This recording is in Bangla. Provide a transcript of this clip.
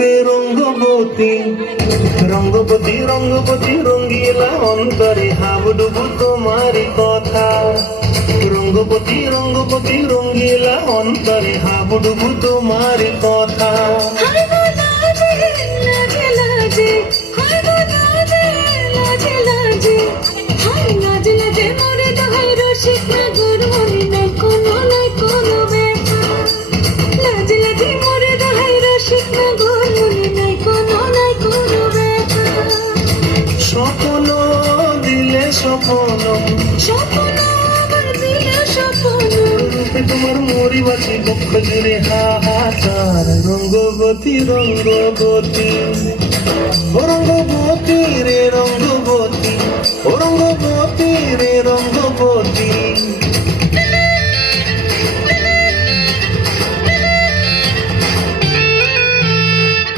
রে রঙ্গবতী রঙ্গবতী রঙ্গবতী রঙ্গিলা অন্তরে হাবুডুবু তোমারি কথা রঙ্গবতী রঙ্গবতী রঙ্গিলা অন্তরে হাবুডুবু তোমারি কথা স্বপ্ন দিলে স্বপ্ন রূপে তোমার মরিবাসী বক্ষ জুড়ে হাহাকার রঙ্গবতী রঙ্গবতী ও রঙ্গবতী রে রঙ্গবতী ও রঙ্গবতী রে রঙ্গবতী